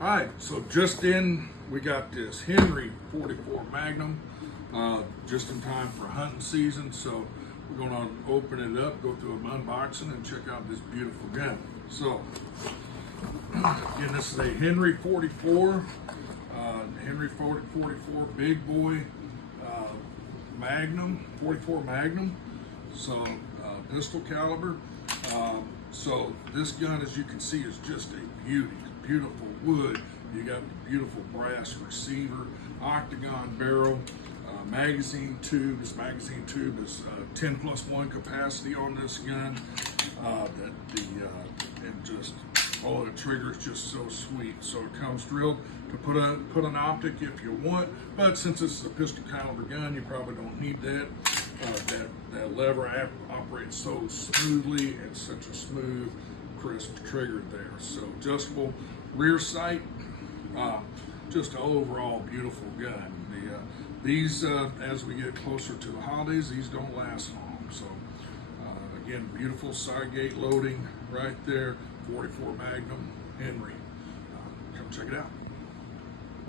All right, so just in, we got this Henry 44 Magnum, just in time for hunting season. So we're going to open it up, go through an unboxing, and check out this beautiful gun. So, again, this is a Henry 44, Henry 44 big boy Magnum, 44 Magnum. So, pistol caliber. So this gun, as you can see, is just a beauty. Beautiful wood. You got the beautiful brass receiver, octagon barrel, magazine tube. This magazine tube is 10+1 capacity on this gun. And just the trigger is just so sweet. So it comes drilled to put an optic if you want, but since this is a pistol caliber gun, you probably don't need that. That lever operates so smoothly and such a smooth, crisp trigger there. So adjustable rear sight, just an overall beautiful gun. These, as we get closer to the holidays, these don't last long. So again, beautiful side gate loading right there, 44 Magnum Henry. Come check it out.